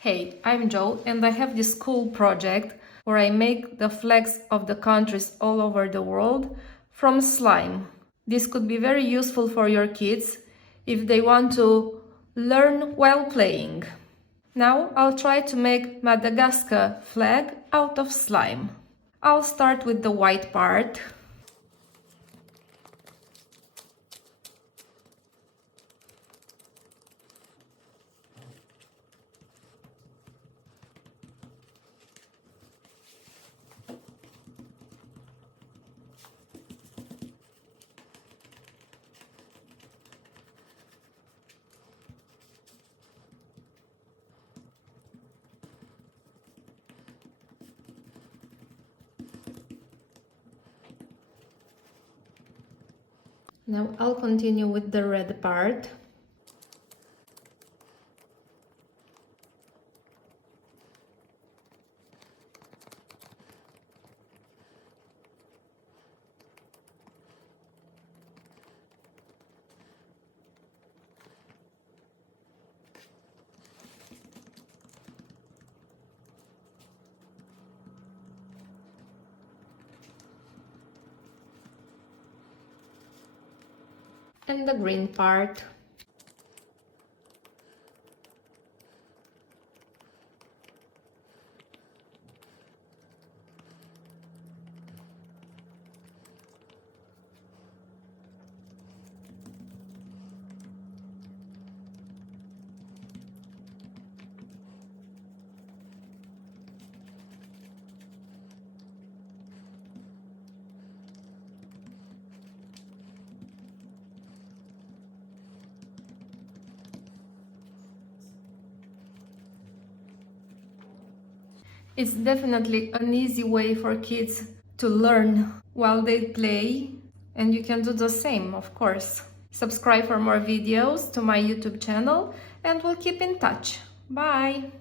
Hey, I'm Joe and I have this cool project where I make the flags of the countries all over the world from slime. This could be very useful for your kids if they want to learn while playing. Now I'll try to make Madagascar flag out of slime. I'll start with the white part. Now I'll continue with the red part. And the green part. It's definitely an easy way for kids to learn while they play, and you can do the same, of course. Subscribe for more videos to my YouTube channel and we'll keep in touch. Bye!